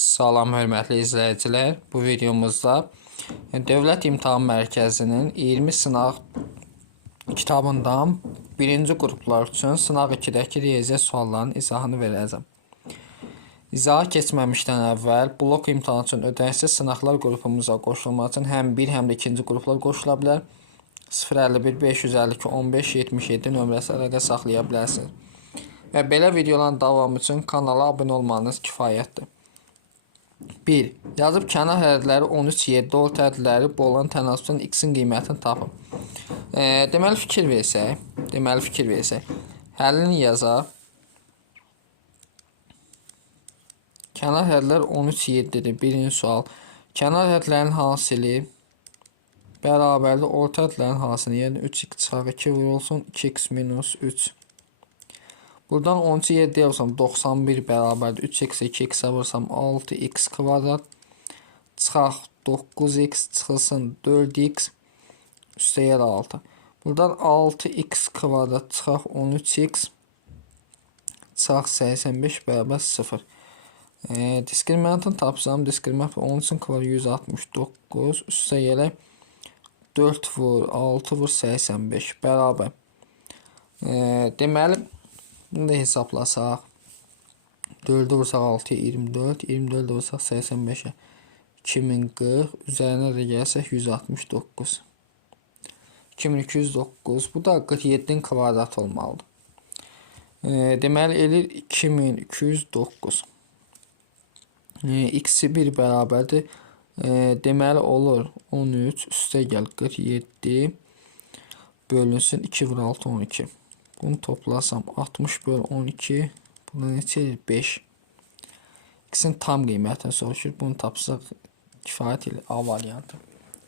Salam hörmətli izləyicilər. Bu videomuzda Dövlət İmtahan Mərkəzinin 20 sınaq kitabından birinci qruplar üçün sınaq 2-dəki riyaziyyat suallarının izahını verəcəm. İzaha keçməmişdən əvvəl blok imtahanı üçün ödənişsiz sınaqlar qrupumuza qoşulmaq üçün həm 1, həm də 2-ci qruplar qoşula bilər. 051 552 15 77 nömrəsi əlaqə saxlaya bilərsiniz. Və belə videoların davamı üçün kanala abunə olmanız kifayətdir. 1. Yazıb kənar hədədləri 13, 7, orta hədədləri olan tənasübün x-in qiymətini tapın. Deməli fikir versək. Həllini yazaq. Kənar hədədlər 13, 7-dir. Birinci sual. Kənar hədədlərin hasili bərabərli orta hədədlərin hasili, yəni 3x çıxaq 2 vurulsun 2x minus 3. Buradan 13'ü 7 yaparsam 91 bərabərdir. 3x 2x'ə vursam 6x kvadrat. Çıxaq 9x çıxılsın 4x üstəgəl 6. Buradan 6x kvadrat çıxaq 13x çıxaq 85 bərabər 0. Diskriminantını tapsam, diskriminant 13'ün kvadratı 169 üstəgələ 4 vur 6 vur 85 bərabər. Deməli bunu da hesablasaq. 4'ü vursaq 6'ya 24, 24'ü vursaq 85'e 2040, üzərinə də gəlsək 169. 2209, bu da 47'nin kvadratı olmalıdır. Deməli elir 2209. X-i 1 bərabərdir. Deməli olur 13 üstəgəl 47 bölünsün 2 vur 6 12. Bunu toplasam 60 bölü 12. Buna neçə edir? 5. X'in tam qiymətini soruşur. Bunu tapsaq kifayət edir. A variantı.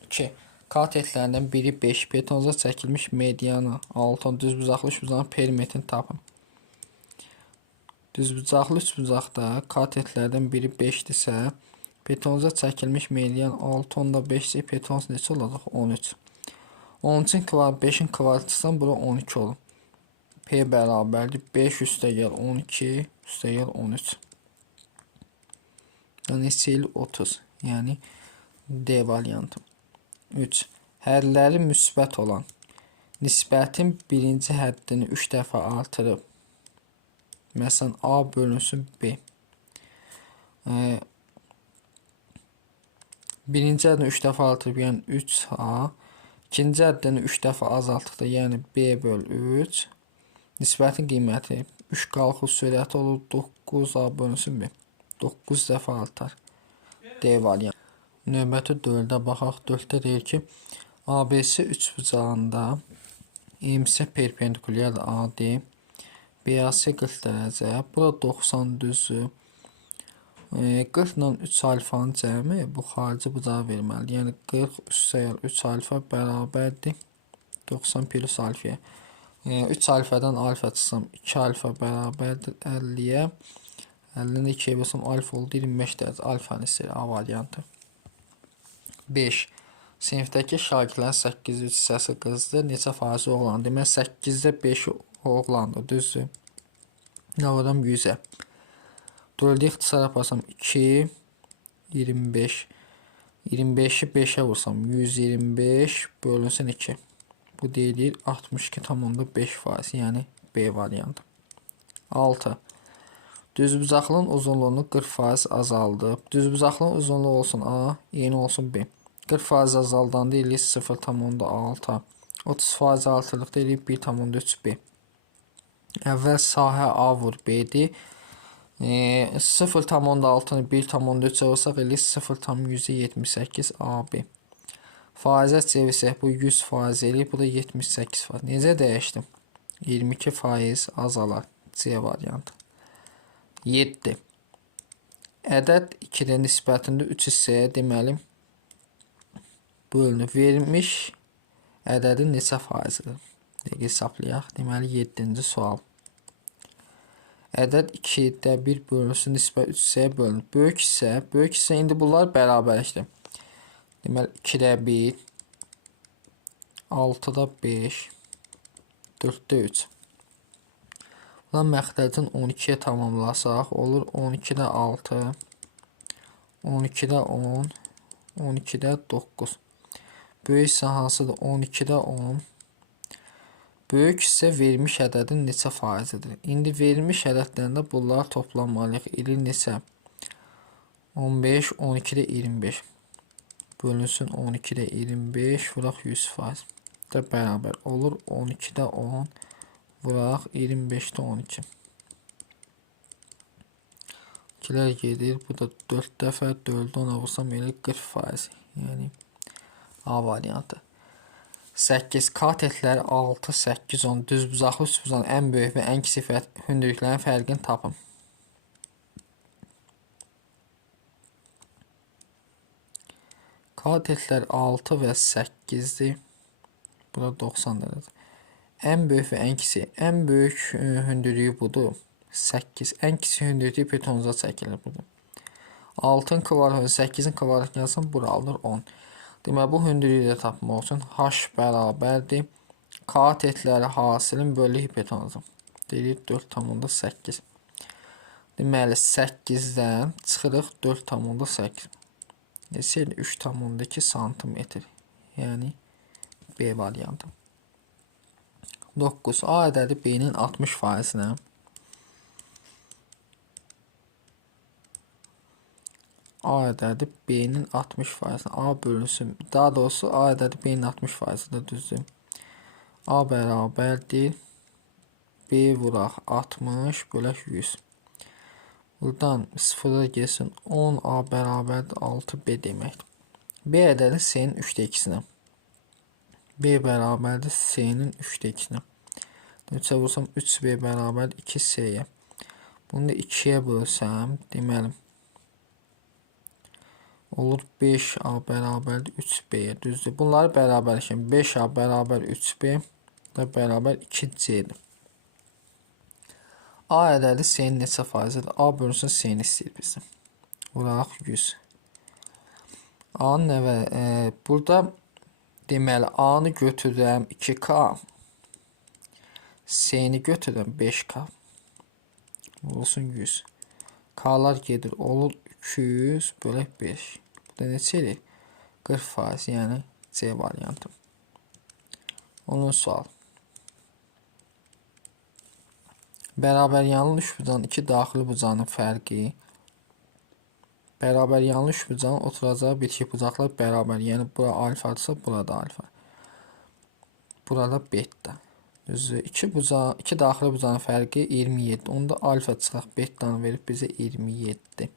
2. Katetlərindən biri 5. Betonza çəkilmiş medianı 6. Düzbucaqlı üçbucağın perimetrini tapın. Düzbucaqlı üçbucaqda katetlərdən biri 5-dirsə, betonza çəkilmiş median 6, onda 5-dir. Betonz neçə olacaq? 13. 13'ün kvadratı 5'in kvadratından bura 12 olur. P bərabərdir 5 üstəgəl 12 üstəgəl 13. Neçə il 30. Yəni D variantı. 3. Hədləri müsbət olan nisbətin birinci həddini 3 dəfə artırıb. Məsələn A bölünsün B. Birinci həddini 3 dəfə artırıb, yəni 3A. İkinci həddini 3 dəfə azaltdıqda, yəni B böl 3. Nisbətin qiyməti 3 qalxı sürəti olur 9A bölünsün B. 9 dəfə artar. D variantı. Növbəti 4'ə baxaq. 4'də deyir ki, ABC üçbucağında MC perpendikulyar AD, BAC 40 dərəcə. Bura 90 düzü. 40 ilə 3 alfanın cəmi bu xarici bucağı verməlidir. Yəni 40 üstəgəl 3 alfa bərabərdir 90 plus alfaya. 3 alfadan alfa çıxsam 2 alfa bərabərdir 50'yə. 50'ni 2'yə bölsəm alfa oldu 25 dərəcə. Alfanın istəyir A variantı. 5. Sinifdəki şagirdlərin 8-3 hissəsi qızdır. Neçə faizi oğlandır? Demək 8'də 5 oğlandır. Düzdür. Nə varam 100'ə. 4'ü ixtisar yaparsam 2 25. 25'i 5'ə vursam 125 bölünsün 2. Bu deyilir 62,5%, yəni B variantı. 6. Düzbucaqlının uzunluğunu 40% azaldıb. Düzbucaqlının uzunluğu olsun A, yeni olsun B. 40% azaldanda eləyir 0,6. 30% artırdıqda eləyir 1,3 B. Əvvəl sahə A vur B'dir. 0,6'nı 1,3'ə vursaq eləyir 0,178 AB. Faizə çevirsək bu 100% eləyir, bu da 78%. Necə dəyişdim? 22% azalar. C variantı. 7. Ədəd 2-də nisbətində 3 hissəyə deməli bölünür. Verilmiş ədədin neçə faizidir? Hesablayaq. Deməli 7-ci sual. Ədəd 2'də 1 bölünsün nisbət 3 hissəyə bölünür. Böyük hissə indi bunlar bərabərlikdir. Deməli 2'də 1, 6'da 5, 4'də 3. Bundan məxrəcin 12'yə tamamlasaq olur 12'də 6, 12-də 10, 12-də 9. Böyük hissə hansıdır? 12-də 10. Böyük hissə vermiş ədədin neçə faizidir? İndi verilmiş ədədlərində bunları toplanmalıyıq. İli neçə? 15, 12-də 25. Bölünsün 12-də 25, vuraq 100%. Da bərabər olur 12-də 10, vuraq 25-də 12. 2-lər gedir. Bu da 4 dəfə, 4-də 10-a vursam elə 40%. Yəni A variantı. 8. Katetlər 6, 8, 10 düzbucaqlı üçbucağın ən böyük və ən kiçik hündürlüklərin fərqini tapın. Katetlər 6 və 8-dir. Burada 90 dərəcə. Ən böyük və ən kiçik. Ən böyük hündürlüyü budur. 8. Ən kiçik hündürlüyü pitonuza çəkilir budur. 6-ın kvadratı, 8-in kvadratı yazsam bura alır 10. Deməli, bu hündürlüyü də tapmaq üçün H bərabərdir. Katetləri hasilin bölü hipotenuza. Deyilir 4,8. Deməli, 8-dən çıxırıq 4,8. Neçə 3,2 santimetr. Yəni, B variantı. 9. A ədədi B-nin 60%-nə. A ədədi B-nin 60%-nə. A bölünsün. Daha doğrusu A ədədi B-nin 60%-də düzdür. A bərabərdir. B vuraq 60 bölək 100. Buradan 0'a gelsin 10. A bərabərdir 6B deməkdir. B ədədi C-nin 3'də 2-sinə. B bərabərdir C-nin 3'də 2-sinə. 3'ə vursam 3B bərabərdir 2C-yə. Bunu da 2'yə bölsəm, deməli, olur 5A bərabərdir 3B-yə, düzdür. Bunları bərabərləşin. 5A bərabər 3B da bərabər 2C-dir. A ədədi C-nin neçə faizidir? A bölünsün C-ni istəyir bizdən. Vuraq 100. A-nın nəvə, burada deməli, A-nı götürürəm 2K, C-ni götürürəm 5K. Olsun 100. K-lar gedir, olur 200 bölək 5. Bu da neçə edir? 40%, yəni C variantı. 10. sual. Bərabər yanlı üçbucağın iki daxili bucağının fərqi. Bərabər yanlı üçbucağın oturacağı bitki bucaqlar bərabər. Yəni bura alfadırsa, burada alfa. Burada beta. Düzdür. İki daxili bucağın fərqi 27. Onda alfa çıxaq betanı verib bizə 27.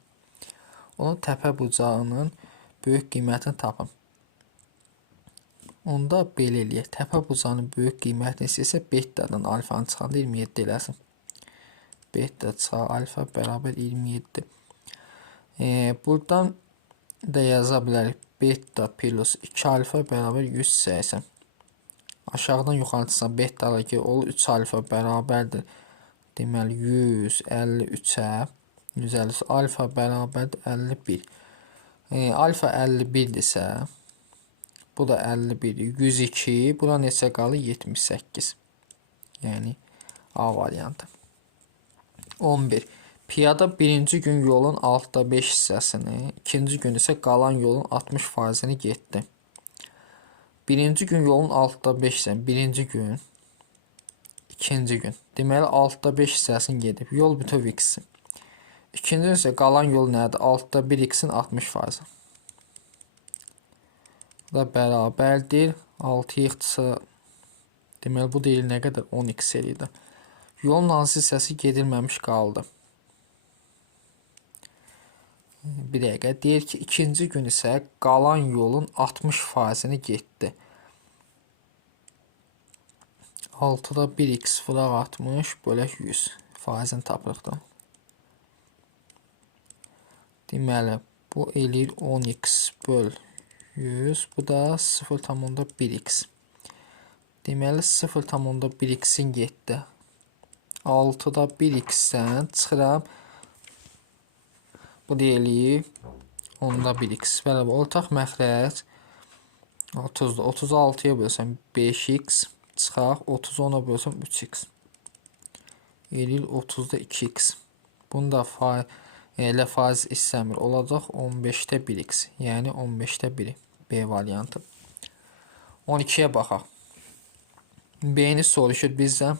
Onun təpə bucağının böyük qiymətini tapın. Onda belə eləyək. Təpə bucağının böyük qiymətini istəyirsə betadan alfanı çıxanda 27 eləsin. Beta çıxaq alfa bərabər 27. Buradan da yaza bilərik. Beta plus 2 alfa bərabər 180. Aşağıdan yuxarı çıxsan betalar ki, olur 3 alfa bərabərdir. Deməli 153-ə 150 alfa bərabərdir 51. Alfa 51-dirsə, bu da 51, 102, bura neçə qalır? 78. Yəni A variantı. 11. Piyada birinci gün yolun 6'da 5 hissəsini, ikinci gün isə qalan yolun 60%-ni getdi. Birinci gün yolun 6'da 5 hissəsini, birinci gün, ikinci gün. Deməli 6'da 5 hissəsini gedib. Yol bütöv x. İkinci gün isə qalan yol nədir? 6'da 1 x-in 60%. Bu da bərabərdir. 6 yığdısa, deməli bu deyil nə qədər? 10x eləyir. Yolun hansı hissəsi gedilməmiş qaldı? Bir dəqiqə. Deyir ki, ikinci gün isə qalan yolun 60%-ni getdi. 6'da 1x vuraq 60 bölək 100 faizini tapırıq da. Deməli, bu eləyir 10x böl 100. Bu da 0,1x. Deməli, 0,1x-in getdi. 6'da 1x-dən çıxıram. Bu deyiliyib 10'da 1x. Bərabər ortaq məxrəc 30'da. 36'ya bölsəm 5x çıxaq. 30'u 10'a bölsəm 3x. Eləyir 30'da 2x. Bunu da Elə faiz istəmir. Olacaq 15-də 1x. Yəni 15-də 1 B variantı. 12-yə baxaq. B-ni soruşur bizdən.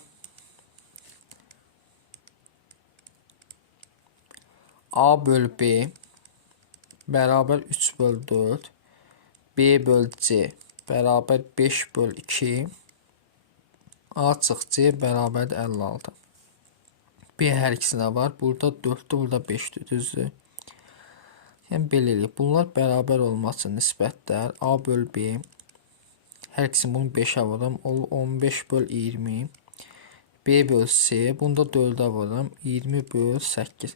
A bölü B bərabər 3 bölü 4. B bölü C bərabər 5 bölü 2. A çıx C bərabər 56. B hər ikisində var. Burada 4-dür, burada 5-dür, düzdür. Yəni belə eləyək. Bunlar bərabər olması nisbətlər A bölü B. Hər ikisini bunu 5-ə vururam. Olur 15 bölü 20. B bölü C. Bunu da 4-ə vururam. 20 bölü 8.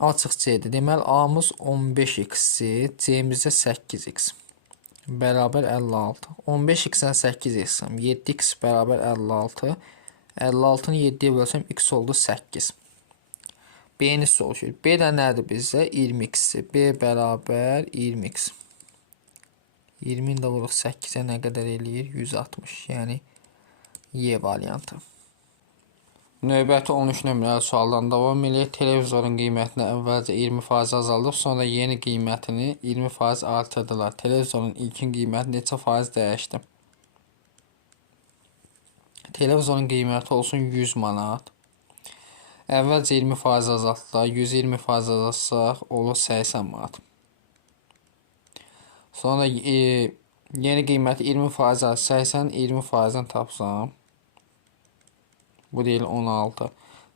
A çıx C'dir. Deməli, A'mız 15x-dir. C'mizdə 8x. Bərabər 56. 15x-dən 8x. 7x bərabər 56. 56-nı 7-yə bölsəm x oldu 8. B-ni soruşur. B də nədir bizdə? 20x-dir. B bərabər 20x. 20-ni də vuruq 8-ə nə qədər eləyir? 160. Yəni Y variantı. Növbəti 13 nömrəli sualdan davam eləyək. Televizorun qiymətini əvvəlcə 20% azaldıb, sonra yeni qiymətini 20% artırdılar. Televizorun ilkin qiyməti neçə faiz dəyişdi? Televizorun qiyməti olsun 100 manat. Əvvəlcə 20% azaltdılar. 120% azaltsaq olur 80 manat. Sonra yeni qiyməti 20% 80, 20%-dən tapsam. Bu deyil 16.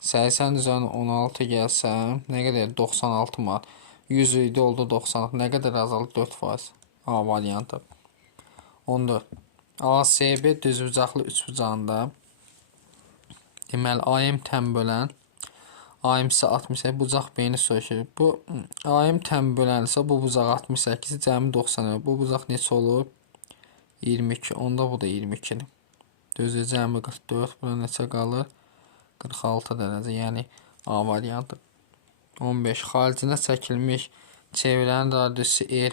80 üzərinə 16 gəlsəm, nə qədər? 96 manat. 100 idi, oldu 90. Nə qədər azaldı? 4%. A variantı. 14. ASB düzbucaqlı üçbucağında. Deməli, AM tən bölən. AM-si 68, bucaq B-ni soruşur. Bu AM tən bölənsə, bu bucaq 68, cəmi 90. Bu bucaq neçə olur? 22. Onda bu da 22-dir. Düzdür, cəmi 44. Bura neçə qalır? 46 dərəcə, yəni A variantı. 15. Xaricinə çəkilmiş çevrənin radiusu R.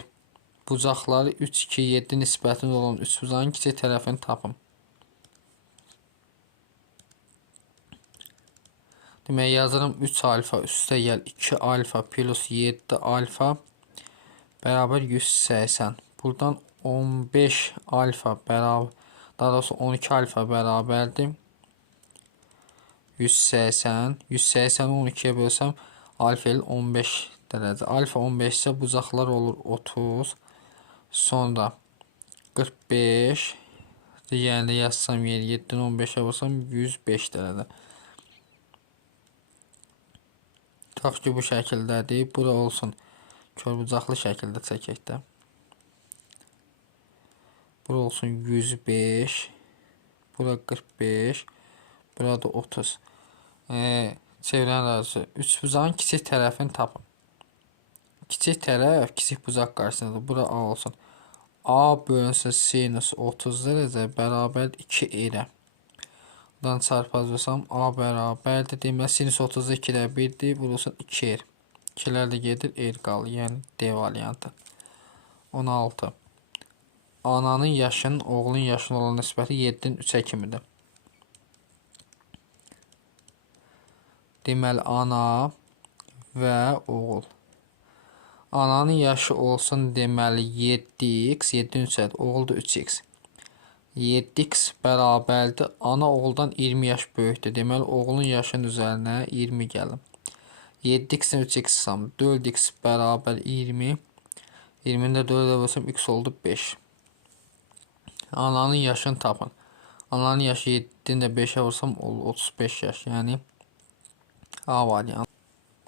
Bucaqları 3, 2, 7 nisbətində olan üçbucağın kiçik tərəfini tapın. Demək, yazırım 3 alfa üstə gəl 2 alfa plus 7 alfa bərabər 180. Buradan 15 alfa bərabər, daha doğrusu 12 alfa bərabərdir 180. 180-i 12-yə bölsəm alfa ilə 15 dərəcə. Alfa 15 isə bucaqlar olur 30. Sonra 45. Yəni yazsam 7-ni 15-ə bölsəm 105 dərəcə. Tutaq ki, bu şəkildədir. Bura olsun körbucaqlı şəkildə çəkək də. Bura olsun 105. Bura 45. Burada 30. Çevrənin radiusu. Üçbucağın kiçik tərəfini tapın. Kiçik tərəf kiçik bucaq qarşısındadır. Bura A olsun. A bölünsün sinus 30 dərəcə bərabər 2 ilə. Buradan çarpacaqsam A bərabərdir. Deməli, sinus 30-da 2-də 1-dir. Burası 2R. 2-lər də gedir, R qalır. Yəni D variantı. 16. Ananın yaşının oğlun yaşına olan nisbəti 7-nin 3-ə kimidir. Deməli, ana və oğul. Ananın yaşı olsun, deməli, 7x, 7-nin 3-ədir. Oğul da 3x. 7x bərabərdir. Ana oğuldan 20 yaş böyükdür. Deməli, oğulun yaşının üzərinə 20 gəlim. 7x-dən 3x sam. 4x bərabər 20. 20-ni də 4-ə bölsəm x oldu 5. Ananın yaşını tapın. Ananın yaşı 7-ni də 5-ə vursam olur 35 yaş. Yəni A variantı.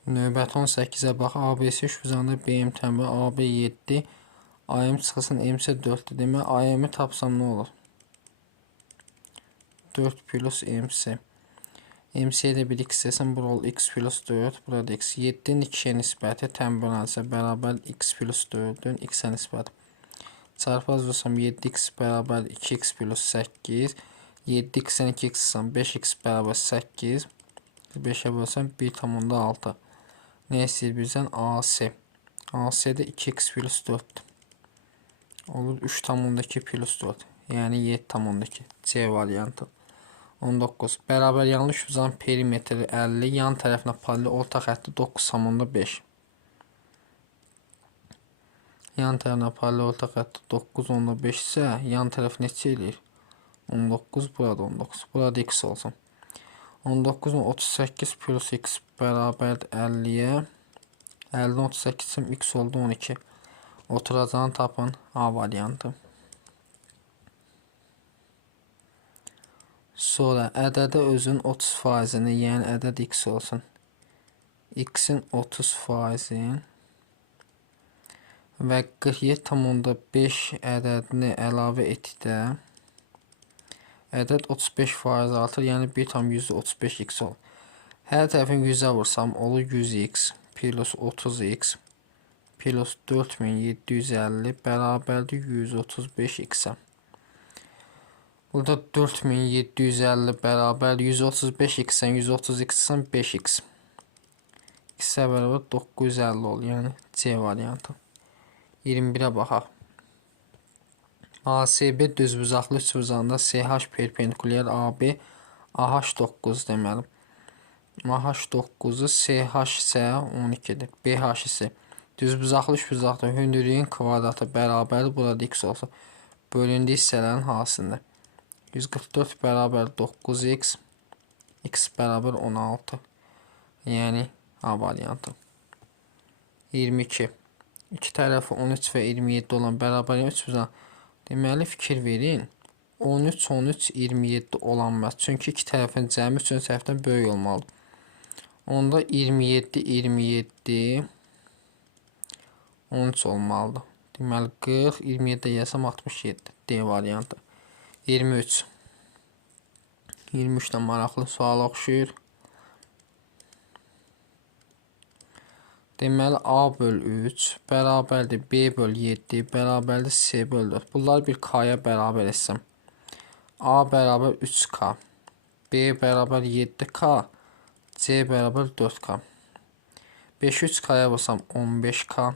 Növbəti 18-ə bax. ABC üçbucağında BM təmbəli AB 7, AM çıxılsın MC 4-dür. Demək, AM-i tapsam nə olur? 4 plus MC. MC-yə də 1x desəm, bura olur x plus 4, burada x. 7-nin 2-yə nisbəti təmbələnsə bərabər x plus 4-ün x-ə nisbəti. Çarpaz vursam 7x bərabər 2x plus 8. 7x-dən 2x çıxsam 5x bərabər 8. 5-ə bölsəm 1,6. Nə istəyir bizdən? AC. AC-də 2x plus 4. Olur 3,2 plus 4. Yəni 7,2. C variantı. 19. Bərabər yanlış uzan perimetri 50, yan tərəfinə paralel orta xətti 9,5. Yan tərəfinə paralel orta xətti 9,5 isə yan tərəf neçə eləyir? 19, burada 19. Burada x olsun. 19'un 38 plus x bərabərdir 50'yə. 50'dən 38 için x oldu 12. Oturacağını tapın. A variantı. Sonra ədədə özün 30%'ni, yəni ədəd x olsun. X'in 30% və 47,5 ədədini əlavə etdikdə ədəd 35% artır, yəni 1,135x olur. Hər tərəfin 100'ə vursam olur 100x plus 30x plus 4750 bərabərdir 135x'ə. Burada 4750 bərabər 135x'dən 130x'dən 5x. X'ə bərabər 950 olur, yəni C variantı. 21'ə baxaq. ASB düzbucaqlı üçbucağında CH perpendikulyar AB AH9 deməli. AH9'u CH isə 12'dir. BH isə düzbucaqlı üçbucaqda hündürlüyün kvadratı bərabərdir. Burada x olsa bölündüyü hissələrin hansında? 144 bərabər 9x, x bərabər 16. Yəni A variantı. 22. İki tərəfi 13 və 27 olan bərabər üçbucaq. Deməli fikir verin. 13, 13, 27 olanmaz. Çünki iki tərəfin cəmi üçüncü tərəfdən böyük olmalıdır. Onda 27, 27, 13 olmalıdır. Deməli 40, 27'də yazsam 67. D variantı. 23. 23'dən maraqlı sual oxşuyur. Deməli A böl 3 bərabərdir B böl 7 bərabərdir C böl 4. Bunlar bir K'ya bərabər etsəm. A bərabər 3K, B bərabər 7K, C bərabər 4K. 5'i 3K'ya vursam 15K,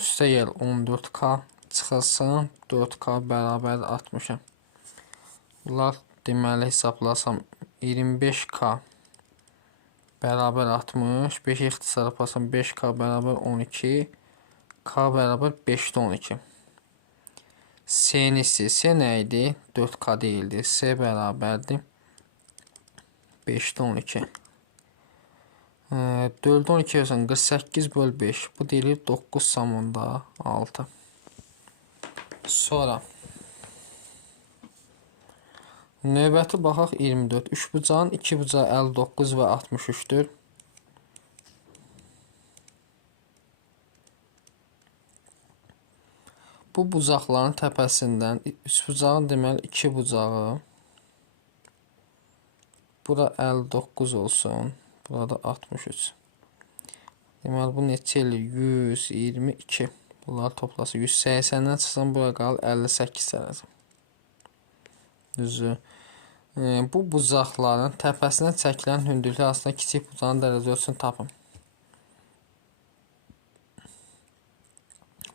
üstə gəl 14K, çıxılsın 4K bərabər 60'a. Bunlar deməli hesablasam 25K bərabər 60, 5'i ixtisar yapasam 5K bərabər 12, K bərabər 5'də 12. C'nisi, C nə idi? 4K deyildi. C bərabərdir 5'də 12. 4'də 12 yazsan 48 böl 5. Bu deyilir 9,6. Sonra növbəti baxaq 24. Üçbucağın iki bucağı 59 və 63'dür. Bu bucaqların təpəsindən üçbucağın deməli iki bucağı, bura 59 olsun, burada 63. Deməli bu neçə eləyir? 122. Bunlar toplasa 180'dən çıxsam bura qalır 58 dərəcə. Düzü. Bu bucaqların təpəsindən çəkilən hündürlük arasında kiçik bucağın dərəcə ölçüsünü tapın.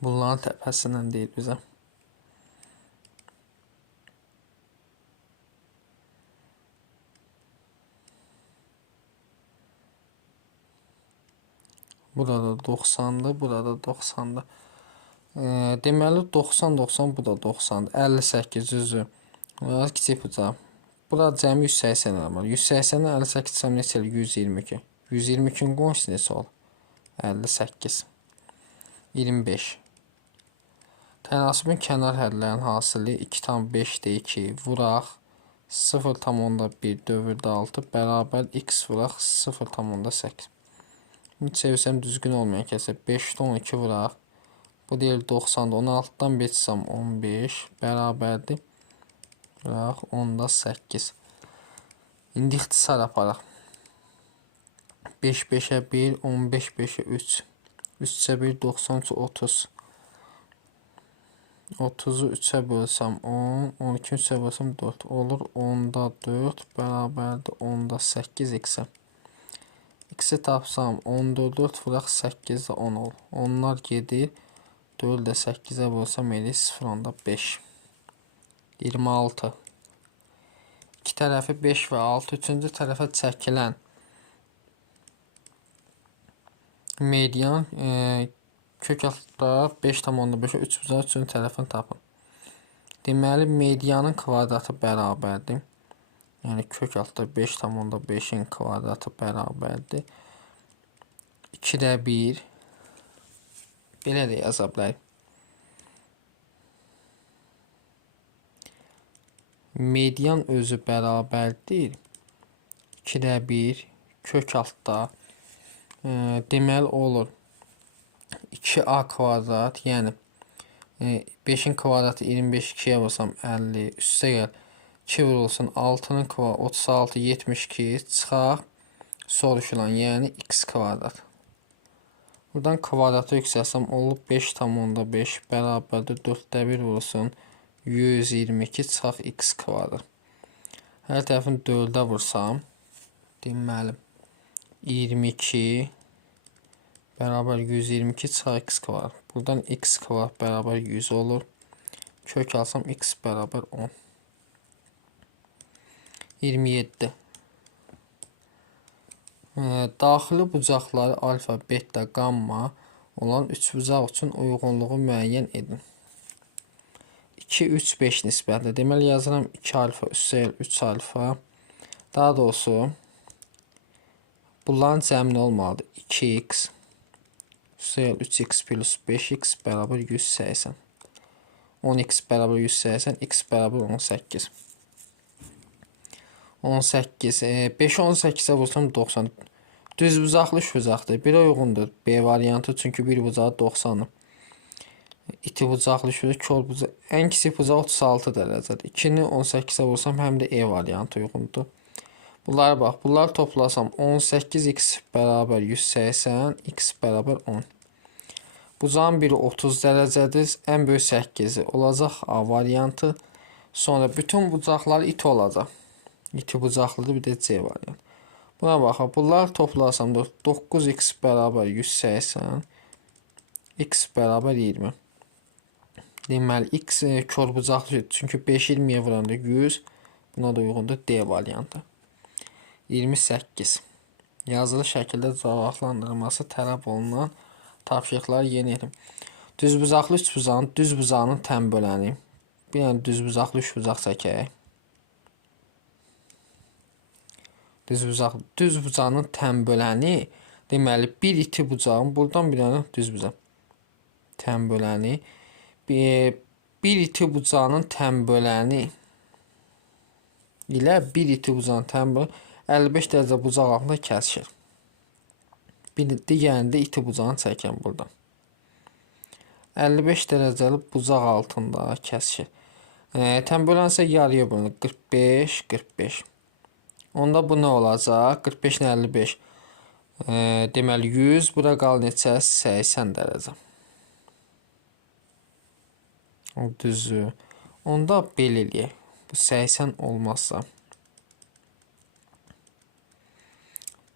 Bunların təpəsindən deyil bizə. Burada 90'dır, burada 90'dır. Deməli 90, 90, bu da 90'dır. 58 düzü. Bunlar kiçik bucaq. Burada cəmi 180 var. 180'dən 58 çıxsam neçə eləyir? 122. 122'nin qonşusu neçə olur? 58. 25. Tənasibin kənar hədlərinin hasili 2,5'də 2 vuraq 0,1 dövrdə 6 bərabər x vuraq 0,8. Bunu çevirsəm düzgün olmayan kəsə 5'də 12 vuraq. Bu deyil 90'da 16'dan 5 çıxsam 15 bərabərdir. Vuraq 10'da 8. İndi ixtisar aparaq. 5 5'ə 1, 15 5'ə 3. 3'ə 1, 93, 30. 30'u 3'ə bölsəm 10, 12 3'ə bölsəm 4 olur. 10'da 4 bərabərdir 10'da 8 x-ə. X-i tapsam 10'da 4 vuraq 8'də 10 olur. Onlar gedir. 4'də 8'ə bölsəm eləyir 0,5. 26. İki tərəfi 5 və 6, üçüncü tərəfə çəkilən median kök altda 5,5-ə 3 bucağı üçüncü tərəfini tapın. Deməli, medianın kvadratı bərabərdir. Yəni, kök altda 5,5-in kvadratı bərabərdir. 2-də 1. Belə də yaza bilərik. Median özü bərabərdir. 2-də 1 kök altda deməli olur 2a kvadrat, yəni 5-in kvadratı 25, 2-yə vursam 50, üstə gəl 2 vurulsun 6-nın kvadratı 36, 72 çıxaq soruşulan, yəni x kvadrat. Buradan kvadratı yüksəlsəm olub 5,5 bərabərdir 4-də 1 vurulsun 122 çıxaq x kvadrat. Hər tərəfini 4-də vursam, deməli 22 bərabər 122 çıxaq x kvadrat. Buradan x kvadrat bərabər 100 olur. Kök alsam x bərabər 10. 27. Daxili bucaqları alfa, beta, gamma olan üçbucaq üçün uyğunluğu müəyyən edin. 2, 3, 5 nisbətli. Deməli, yazıram 2 alfa üstəgəl 3 alfa. Daha doğrusu, bunların cəmini olmalıdır. 2x üstəgəl 3x plus 5x bərabər 180. 10x bərabər 180, x bərabər 18. 18, 5'i 18'e vursam 90. Düz bucaqlı üçbucaqdır. Biri uyğundur. B variantı, çünki bir bucağı 90'dır. İti bucaqlı üçbucaq, kol bucaq. Ən kiçik bucaq 36 dərəcədir. 2'ni 18'e vursam həm də E variantı uyğundur. Bunlara bax. Bunları toplasam 18x bərabər 180, x bərabər 10. Bucağın biri 30 dərəcədir. Ən böyük 8'i olacaq A variantı. Sonra bütün bucaqlar iti olacaq. İti bucaqlıdır, bir də C variantı. Buna baxaq. Bunları toplasam 9x bərabər 180, x bərabər 20. Deməli, x kör bucaqlı, çünki 5 20'ye vuranda 100. Buna da uyğundur D variantı. 28. Yazılı şəkildə cavablandırılması tələb olunan tapşırıqları yerinə yetirin. Düzbucaqlı üçbucağın düz bucağının tənböləni. Bir dənə düzbucaqlı üçbucaq çəkək. Düz bucağının tənböləni, deməli, bir iti bucağın, buradan bir dənə düz bucaq tənböləni, bir iti bucağının tənböləni ilə bir iti bucağın tənböləni 55 dərəcə bucaq altında kəsişir. Bir digərində iti bucağını çəkəm buradan. 55 dərəcəli bucaq altında kəsişir. Tənbölən isə yarıya bölünür. 45, 45. Onda bu nə olacaq? 45 ilə 55. Deməli 100. Bura qal neçə? 80 dərəcə. Düzü. Onda belə eləyək. Bu 80 olmazsa.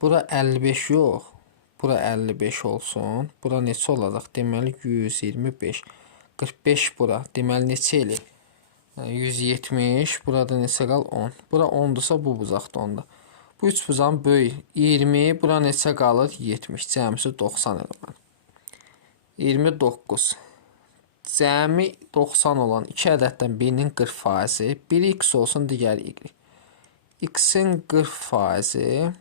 Bura 55 yox. Bura 55 olsun. Bura neçə olacaq? Deməli 125. 45 bura. Deməli neçə eləyir? 170. Burada neçə qal? 10. Bura 10'dursa bu bucaqda 10'da. Bu üç bucağın böyük 20. Bura neçə qalır? 70. Cəmisi 90 element. 29. Cəmi 90 olan 2 ədəddən birinin 40%, biri x olsun, digəri y. X-in 40%,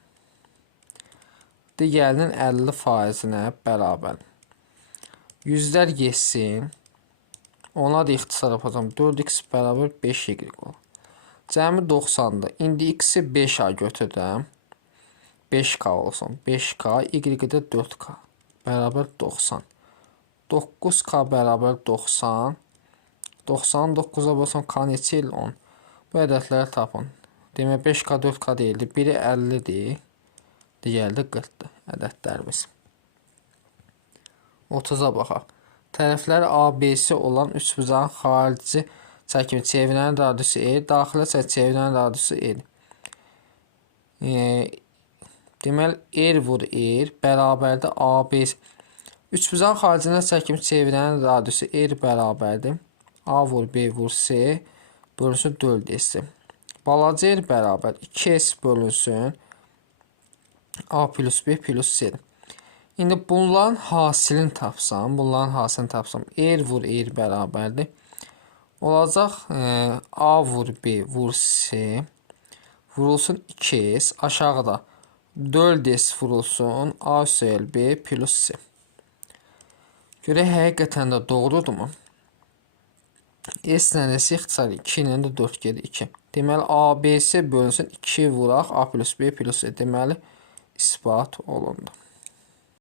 digərinin 50%-nə bərabər. Yüzlər geçsin. Ona da ixtisar yapacağım. 4x bərabər 5y olur. Cəmi 90'dır. İndi x-i 5a götürürəm. 5k olsun. 5k, y-də 4k. Bərabər 90. 9k bərabər 90. 99'a basam k neçə il 10. Bu ədədləri tapın. Demək 5k 4k deyildi. Biri 50'dir. Digəri də 40'dır ədədlərimiz. 30'a baxaq. Tərəfləri ABC olan üçbucağın xarici çəkimi çevrənin radiusu E, daxilə çevrənin radiusu E. Deməli R vur R bərabərdir ABC. Üçbucağın xaricində çəkimi çevrənin radiusu R bərabərdir A vur B vur C bölünsün 4S. balaca r bərabər 2s bölünsün a plus b plus c. İndi bunların hasilini tapsam, r vur r bərabərdir. Olacaq a vur b vur c vurulsun 2s, aşağıda 4s vurulsun a üstəgəl b plus c. Görək həqiqətən də doğrudurmu? S ilə s ixtisar 2 ilə də 4 gedir 2. Deməli ABC bölünsün 2 vuraq a plus b plus c. Deməli isbat olundu.